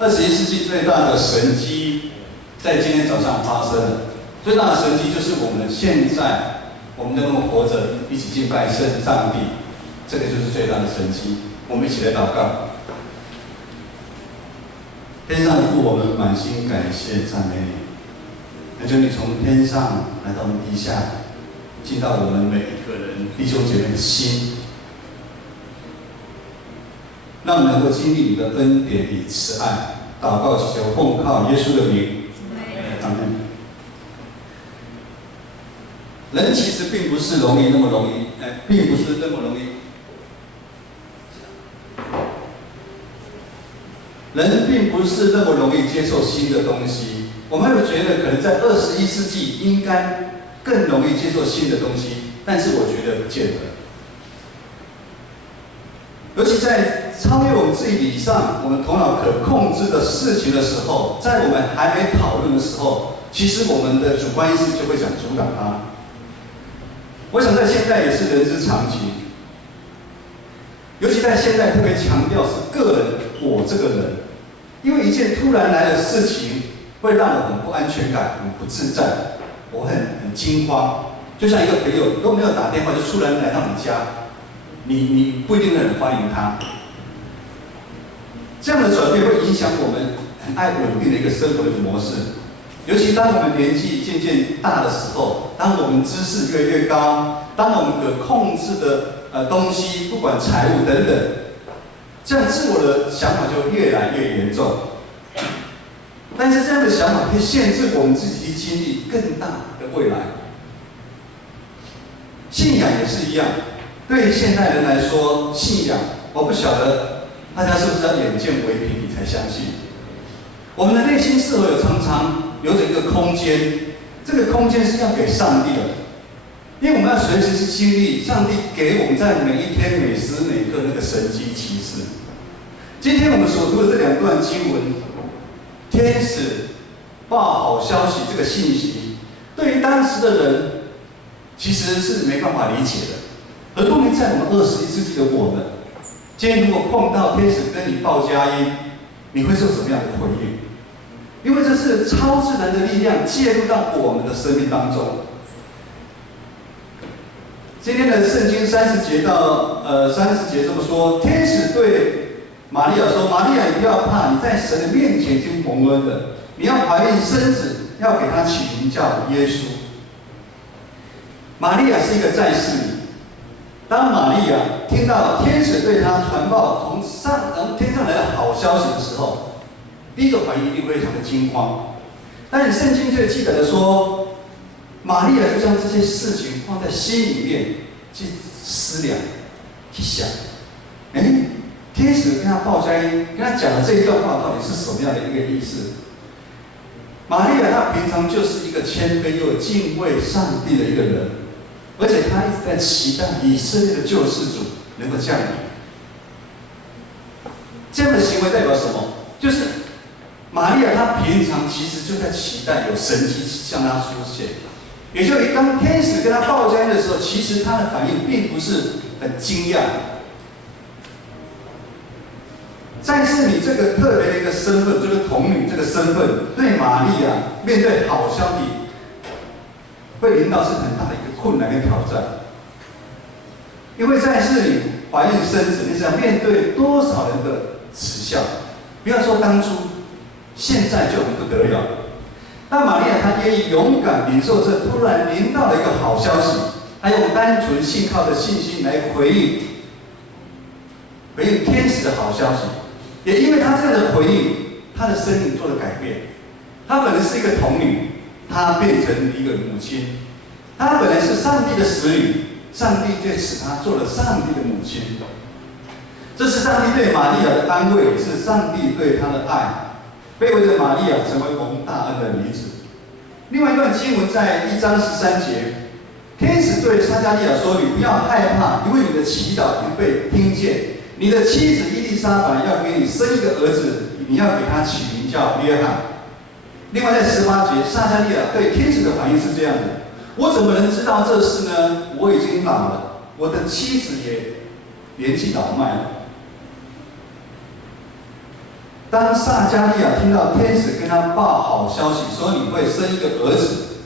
21世纪最大的神迹，在今天早上发生了。最大的神迹就是我们现在，我们能够活着，一起敬拜上帝，这个就是最大的神迹。我们一起来祷告。天上的父，我们满心感谢赞美你，恳求你从天上来到我们地下，进到我们每一个人弟兄姐妹的心，让我们能够经历你的恩典与慈爱。祷告祈求奉靠耶稣的名，阿门。人其实并不是那么容易，并不是那么容易。人并不是那么容易接受新的东西。我们会觉得可能在21世纪应该更容易接受新的东西，但是我觉得不见得。尤其在超越我们自己以上、我们头脑可控制的事情的时候，在我们还没讨论的时候，其实我们的主观意识就会想阻挡它。我想在现在也是人之常情，尤其在现在特别强调是个人，我这个人，因为一件突然来的事情会让我很不安全感、很不自在，我很惊慌。就像一个朋友都没有打电话就突然来到你家，你不一定很欢迎他。这样的转变会影响我们很爱稳定的一个生活的模式。尤其当我们年纪渐渐大的时候，当我们知识越来越高，当我们可控制的东西，不管财务等等，这样自我的想法就越来越严重。但是这样的想法会限制我们自己去经历更大的未来。信仰也是一样，对于现代人来说，信仰我不晓得大家是不是要眼见为凭你才相信。我们的内心是否有常常有着一个空间？这个空间是要给上帝的，因为我们要随时去经历上帝给我们在每一天、每时每刻那个神迹奇事。今天我们所读的这2段经文，天使报好消息这个信息，对于当时的人其实是没办法理解的。而不明在我们21世纪的我们，今天如果碰到天使跟你报佳音，你会做什么样的回应？因为这是超自然的力量介入到我们的生命当中。今天的圣经30节到30节这么说：天使对玛利亚说：“玛利亚，你不要怕，你在神的面前已经蒙恩了。你要怀孕生子，要给他起名叫耶稣。”玛利亚是一个在世女。当玛利亚听到天使对她传报从天上来的好消息的时候，第一个反应一定非常的惊慌。但是圣经却记得说，玛利亚就将这些事情放在心里面去思量、去想。天使跟他报佳音，跟他讲的这一段话到底是什么样的一个意思？玛利亚她平常就是一个谦卑又敬畏上帝的一个人，而且她一直在期待以色列的救世主能够降临。这样的行为代表什么？就是玛利亚她平常其实就在期待有神迹向她出现，也就是当天使跟她报佳音的时候，其实她的反应并不是很惊讶。但是你这个特别的一个身份，就是童女这个身份，对玛利亚面对好消息，会临到是很大的一个困难跟挑战。因为在世里怀孕生子，你是要面对多少人的耻笑？不要说当初，现在就很不得了。但玛利亚她愿意勇敢领受这突然临到的一个好消息，她用单纯信靠的信心来回应天使的好消息。也因为她这样的回应，她的生命做了改变。她本来是一个童女，她变成一个母亲。她本来是上帝的使女，上帝却使她做了上帝的母亲。这是上帝对玛利亚的安慰，是上帝对她的爱。卑微的玛利亚成为蒙大恩的女子。另外一段经文在1章13节，天使对撒迦利亚说：“你不要害怕，因为你的祈祷已经被听见。你的妻子伊丽莎白要给你生一个儿子，你要给他起名叫约翰。”另外在18节，撒迦利亚对天使的反应是这样的：“我怎么能知道这事呢？我已经老了，我的妻子也年纪老迈了。”当撒迦利亚听到天使跟他报好消息，说你会生一个儿子。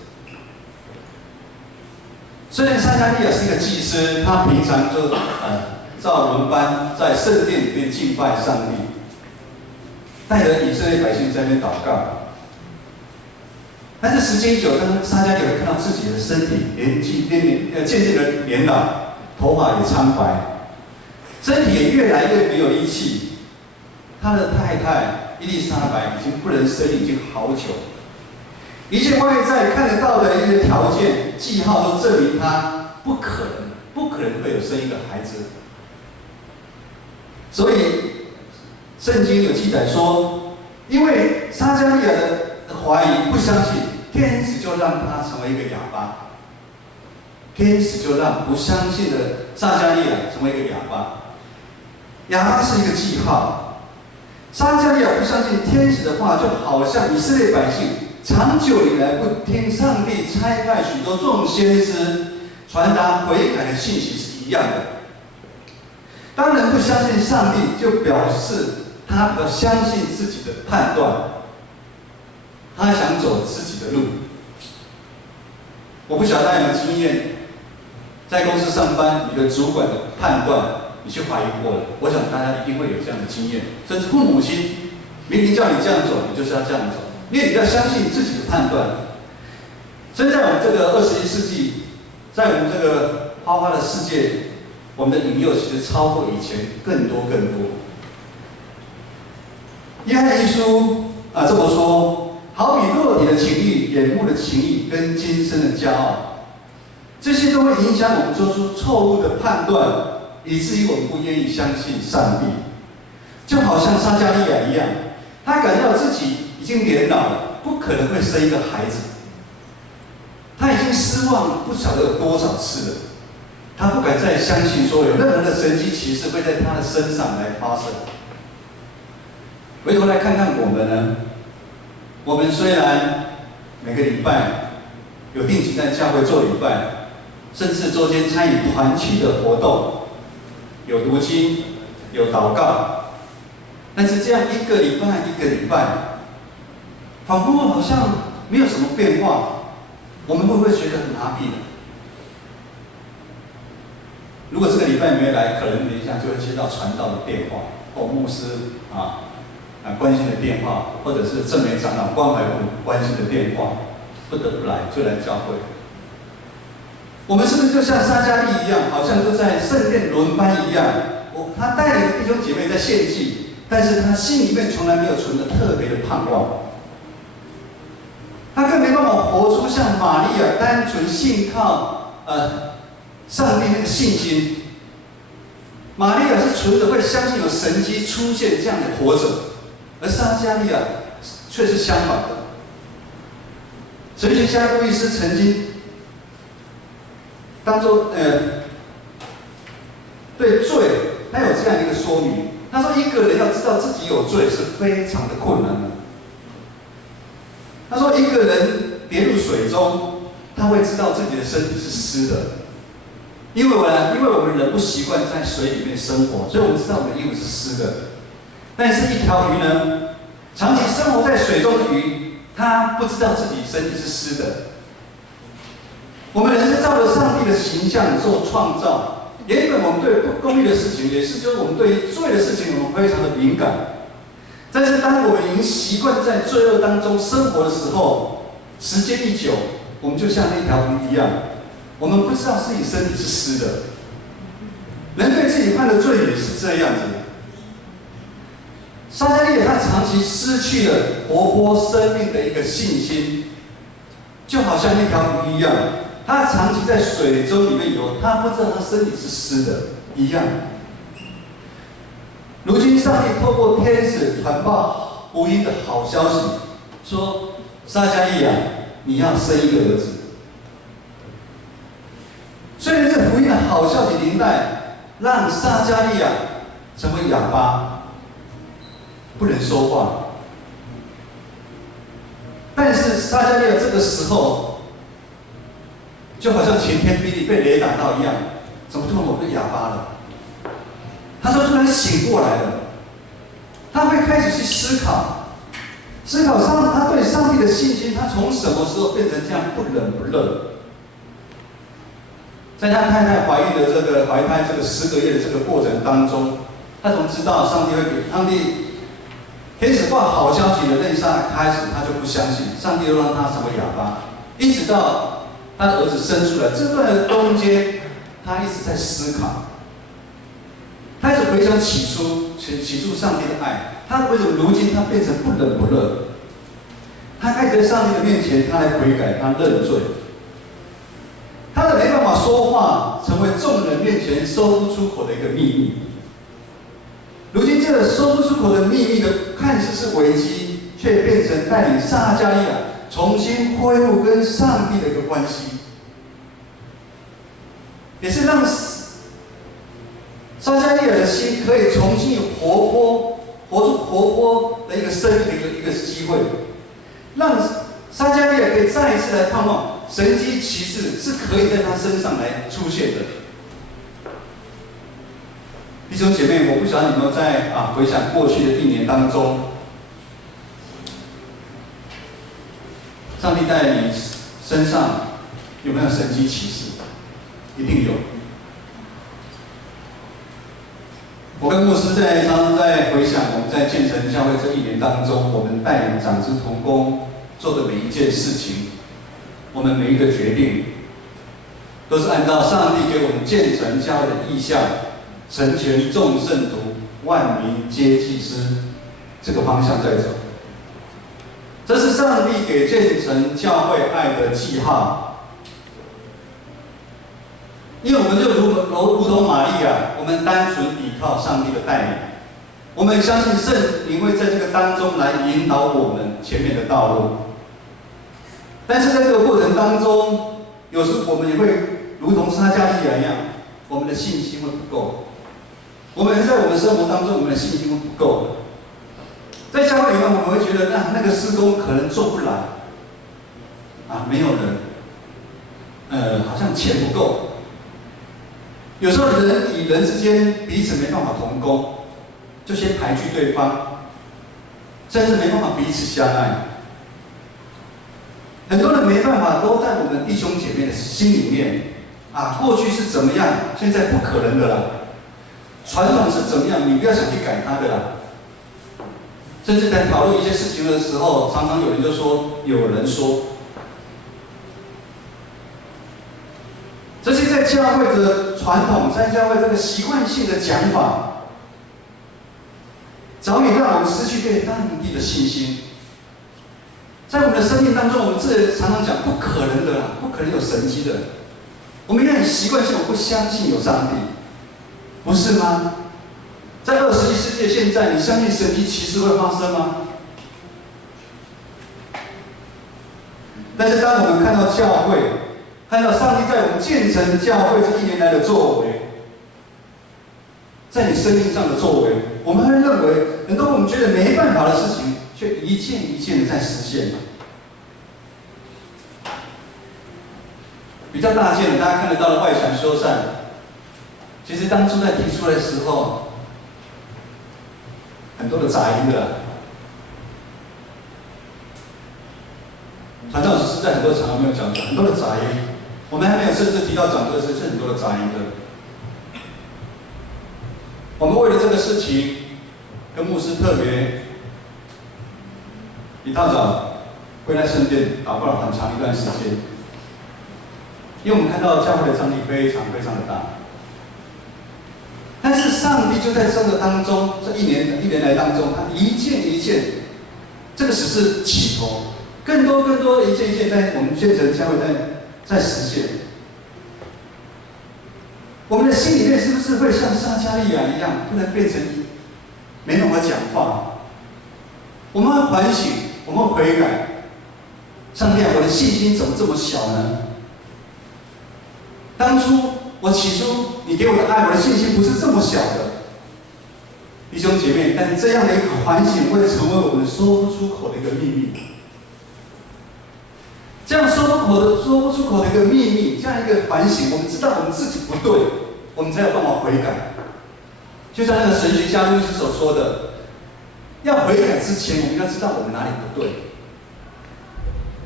虽然撒迦利亚是一个祭司，他平常就照轮班在圣殿里面敬拜上帝，带着以色列百姓在那边祷告。但是时间一久，当撒迦利亚看到自己的身体渐渐的年老，头发也苍白，身体也越来越没有力气。他的太太伊丽莎白已经不能生育，已经好久。一切外在看得到的一些条件、记号都证明他不可能会有生一个孩子。所以圣经有记载说，因为撒迦利亚的怀疑、不相信，天使就让他成为一个哑巴。天使就让不相信的撒迦利亚成为一个哑巴。哑巴是一个记号。撒迦利亚不相信天使的话，就好像以色列百姓长久以来不听上帝差派许多众先知传达悔改的信息是一样的。当人不相信上帝，就表示他不相信自己的判断，他想走自己的路。我不晓得大家有没有经验，在公司上班，你的主管的判断你去怀疑过了，我想大家一定会有这样的经验。甚至父母亲明明叫你这样走，你就是要这样走，因为你要相信自己的判断。所以在我们这个21世纪，在我们这个花花的世界，我们的引诱其实超过以前更多。约翰一书这么说，好比肉体的情欲、眼目的情欲跟今生的骄傲，这些都会影响我们做出错误的判断，以至于我们不愿意相信上帝。就好像撒迦利亚一样，他感到自己已经年老了，不可能会生一个孩子。他已经失望不晓得有多少次了，他不敢再相信说有任何的神迹奇事会在他的身上来发生。回头来看看我们呢？我们虽然每个礼拜有定期在教会做礼拜，甚至周间参与团契的活动，有读经，有祷告，但是这样一个礼拜，仿佛好像没有什么变化。我们会不会觉得很麻痹呢？如果这个礼拜没来，可能等一下就会接到传道的电话，或牧师关心的电话，或者是正美长老关怀部关心的电话，不得不来就来教会。我们是不是就像撒迦利一样，好像就在圣殿轮班一样？他带领弟兄姐妹在献祭，但是他心里面从来没有存着特别的盼望。他更没办法活出像玛利亚单纯信靠上帝那个信心。玛利亚是存着会相信有神迹出现这样的活着，而撒迦利亚却是相反的。神学家路易斯曾经当作对罪，他有这样一个说明。他说，一个人要知道自己有罪是非常的困难的。他说，一个人跌入水中，他会知道自己的身体是湿的，因为我们人不习惯在水里面生活，所以我们知道我们的衣服是湿的。但是一条鱼呢，长期生活在水中的鱼，它不知道自己身体是湿的。我们人是照着上帝的形象做创造，原本我们对不公义的事情，也是就是我们对于罪的事情，我们非常的敏感。但是当我们已经习惯在罪恶当中生活的时候，时间一久，我们就像那条鱼一样，我们不知道自己身体是湿的。人对自己犯的罪也是这样子。撒迦利亚他长期失去了活泼生命的一个信心，就好像那条鱼一样，他长期在水中里面游，他不知道他身体是湿的一样。如今上帝透过天使传报福音的好消息，说撒迦利亚，你要生一个儿子。虽然这福音的好消息临带，让撒迦利亚成为哑巴，不能说话，但是撒迦利亚这个时候，就好像晴天霹雳被雷打到一样，怎么突然我变哑巴了？他说突然醒过来了，他他会开始去思考他对上帝的信心，他从什么时候变成这样不冷不热？在他太太怀胎这个10个月的这个过程当中，他从知道上帝天使报好消息的那一刹那开始，他就不相信，上帝又让他成为哑巴，一直到他的儿子生出来这段的中间，他一直在思考，他一直回想起初上帝的爱，他为什么如今他变成不冷不热？他开始在上帝的面前，他来悔改，他认罪，他的没办法说话，成为众人面前说不出口的一个秘密。如今这个说不出口的秘密的，看似是危机，却变成带领撒迦利亚重新恢复跟上帝的一个关系，也是让撒迦利亚的心可以重新有活出活泼的一个生命的一个机会，让撒迦利亚可以再一次来盼望神迹奇事是可以在他身上来出现的。弟兄姐妹，我不晓得你有没有在回想过去的1年当中，上帝在你身上有没有神迹奇事？一定有。我跟牧师常常在回想我们在建成教会这1年当中，我们带领长子同工做的每一件事情，我们每一个决定，都是按照上帝给我们建成教会的意向，成全众圣徒，万民皆祭司这个方向在走。这是上帝给建成教会爱的记号。因为我们就如同玛利亚，我们单纯依靠上帝的带领，我们相信圣灵会在这个当中来引导我们前面的道路。但是在这个过程当中，有时我们也会如同撒迦利亚一样，我们的信心会不够。我们在我们生活当中，我们的信心会不够。在教会里面，我们会觉得那个事工可能做不来，没有人，好像钱不够。有时候人与人之间彼此没办法同工，就先排拒对方，甚至没办法彼此相爱。很多人没办法都在我们弟兄姐妹的心里面，过去是怎么样，现在不可能的啦。传统是怎么样，你不要想去改它的啦。甚至在讨论一些事情的时候，常常有人就说，有人说，这些在教会的传统，在教会这个习惯性的讲法，早已让我们失去对上帝的信心。在我们的生命当中，我们常常讲不可能的啦，不可能有神迹的。我们应该很习惯性，我不相信有上帝，不是吗？在21世纪现在，你相信神迹奇事会发生吗？但是当我们看到教会，看到上帝在我们建成教会这1年来的作为，在你生命上的作为，我们会认为很多我们觉得没办法的事情，却一件一件的在实现。比较大件的，大家看得到的外墙修缮，其实当初在提出来的时候，很多的杂音的。传道师在很多场合没有讲到，很多的杂音。我们还没有甚至提到讲这个事，是很多的杂音的。我们为了这个事情，跟牧师特别一大早会在圣殿祷告了很长一段时间，因为我们看到教会的张力非常非常的大。但是上帝就在这个当中，这一年来当中，他一件一件，这个只是起头，更多一件一件在我们建成教会在实现。我们的心里面是不是会像撒迦利亚一样，突然变成没办法讲话？我们会反省，我们会悔改。上帝啊，我的信心怎么这么小呢？当初我起初你给我的爱，我的信心不是这么小的，弟兄姐妹。但这样的一个反省会成为我们说不出口的一个秘密。这样说不出口的一个秘密，这样一个反省，我们知道我们自己不对，我们才有办法悔改。就像那个神学家路易斯所说的，要悔改之前，我们要知道我们哪里不对。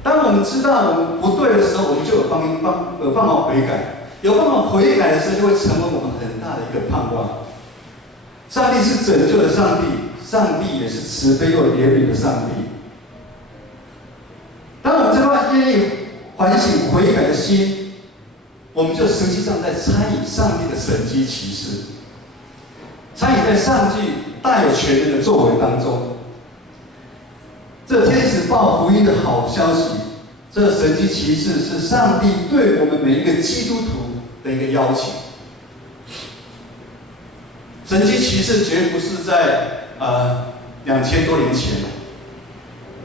当我们知道我们不对的时候，我们就有办法悔改。有办法悔改的时候，就会成为我们很大的一个盼望。上帝是拯救的上帝，上帝也是慈悲又怜悯的上帝。当我们这块愿意反省悔改的心，我们就实际上在参与上帝的神迹奇事，参与在上帝大有权能的作为当中。这天使报福音的好消息，这神迹奇事是上帝对我们每一个基督徒的一个邀请。神迹奇事绝不是在2000多年前，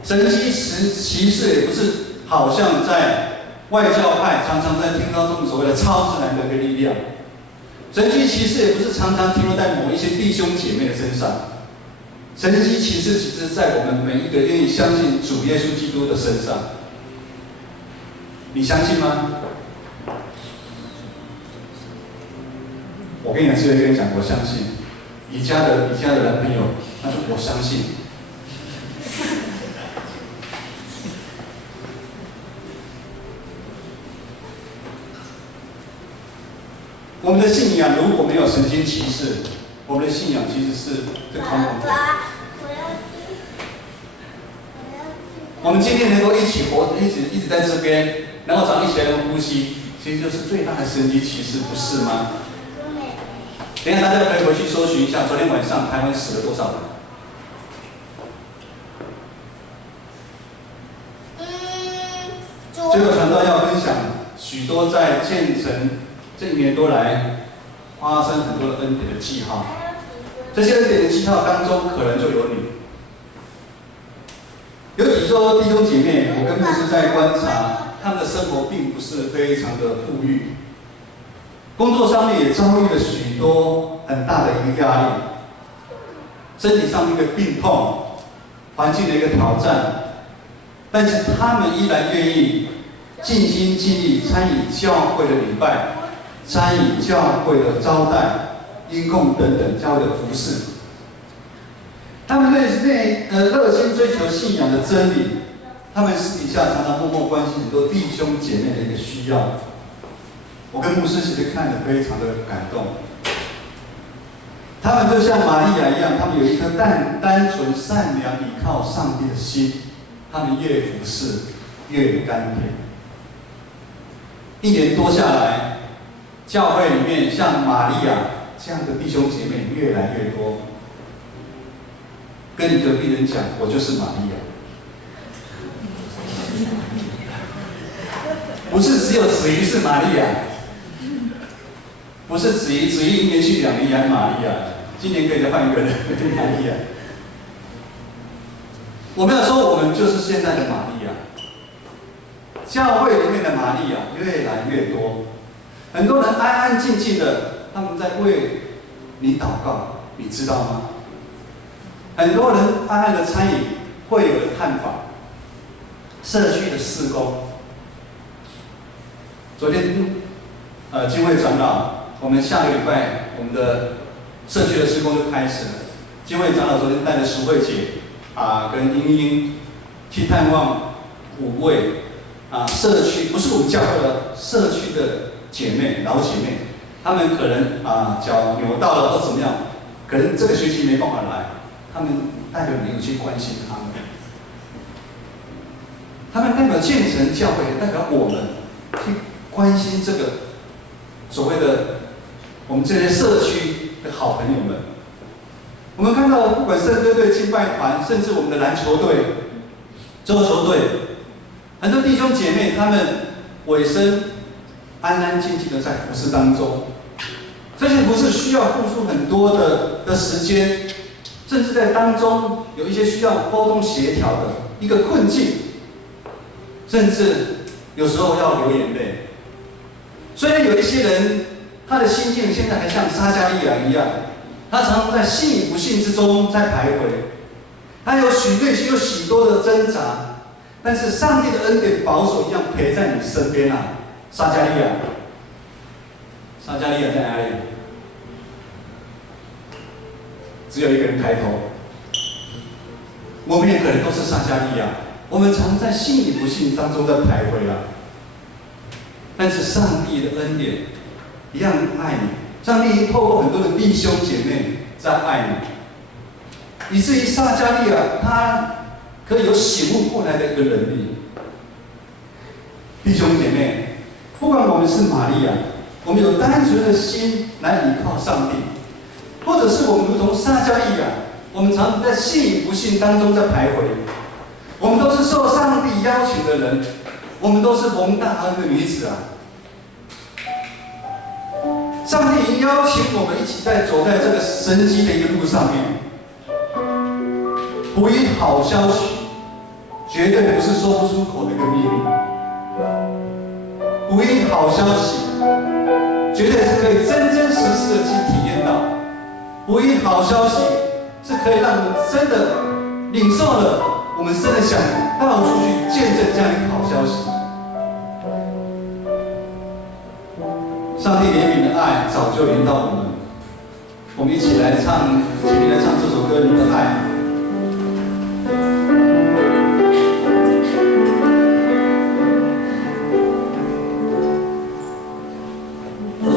神迹奇事也不是好像在外教派常常在听到这种所谓的超自然的一个力量。神迹奇事也不是常常停留在某一些弟兄姐妹的身上。神迹奇事其实在我们每一个愿意相信主耶稣基督的身上。你相信吗？我跟你讲，只有一个人讲，我相信。宜家的男朋友，他说我相信。我们的信仰如果没有神经奇事，我们的信仰其实是空空的。我们今天能够一起活，一直在这边，能够早上一起来能呼吸，其实就是最大的神迹奇事，不是吗？等一下大家可以回去搜寻一下，昨天晚上台湾死了多少人？最后传道要分享许多在建成这1年多来发生很多的恩典的记号，这些恩典的记号当中，可能就有你。有几周弟兄姐妹，我跟牧师在观察，他们的生活并不是非常的富裕，工作上面也遭遇了许多很大的一个压力，身体上的一个病痛，环境的一个挑战，但是他们依然愿意尽心尽力参与教会的礼拜，参与教会的招待、音控等等教会的服事。他们热心追求信仰的真理，他们私底下常常默默关心很多弟兄姐妹的一个需要。我跟牧师其实看得非常的感动。他们就像玛利亚一样，他们有一颗单纯、善良、倚靠上帝的心，他们越服侍越甘甜。1年多下来，教会里面像玛利亚这样的弟兄姐妹越来越多。跟你隔壁人讲，我就是玛利亚，不是只有子瑜是玛利亚，不是子瑜1年去2年养玛利亚，今年可以再换一个人玛利亚。我没有说我们就是现在的玛利亚，教会里面的玛利亚越来越多，很多人安安静静的，他们在为你祷告，你知道吗？很多人暗暗的参与会友的探访，社区的事工。昨天，金会长老，我们下个礼拜我们的社区的事工就开始了。金会长老昨天带着淑慧姐跟英英去探望5位社区，不是我们教会的社区的姐妹老姐妹，她们可能脚扭到了或怎么样，可能这个学期没办法来。他们代表你们去关心他们，他们代表建成教会，代表我们去关心这个所谓的我们这些社区的好朋友们。我们看到，不管圣歌队、敬拜团，甚至我们的篮球队、足球队，很多弟兄姐妹，他们委身安安静静的在服事当中。这些服事需要付出很多的时间。甚至在当中有一些需要沟通协调的一个困境，甚至有时候要流眼泪。虽然有一些人他的心境现在还像撒迦利亚一样，他常常在信与不信之中在徘徊，他有许多的挣扎，但是上帝的恩典保守一样陪在你身边撒迦利亚在哪里？只有一个人抬头，我们也可能都是撒迦利亚，我们常在信与不信当中在徘徊啊。但是上帝的恩典一样爱你，上帝透过很多的弟兄姐妹在爱你，以至于撒迦利亚他可以有醒悟过来的一个能力。弟兄姐妹，不管我们是玛利亚，我们有单纯的心来依靠上帝，或者是我们如同撒迦利亚，我们常常在信与不信当中在徘徊。我们都是受上帝邀请的人，我们都是蒙大恩的女子啊！上帝已经邀请我们一起走在这个神迹的一个路上面。福音好消息，绝对不是说不出口的一个秘密。福音好消息，绝对是可以真真实实的去体验到。福音好消息是可以让我们真的领受了，我们真的想到处去见证这样一个好消息。上帝怜悯的爱早就临到我们，我们一起来唱，请你来唱这首歌《你的爱》。我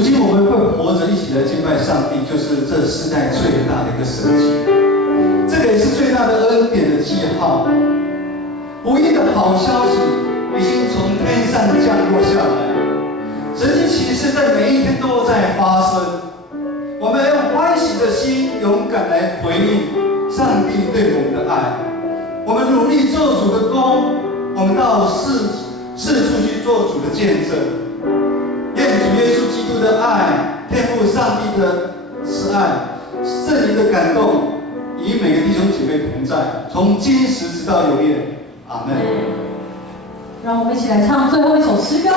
如今我们会活着一起来敬拜上帝，就是这世代最大的一个神迹，这个也是最大的恩典的记号。不义的好消息已经从天上降落下来，神迹奇事在每一天都在发生。我们要用欢喜的心，勇敢来回应上帝对我们的爱。我们努力做主的工，我们到四处去做主的见证。愿主耶稣基督的爱、天父上帝的慈爱、圣灵的感动，与每个弟兄姐妹同在，从今时直到永远。阿门。让我们一起来唱最后一首诗歌。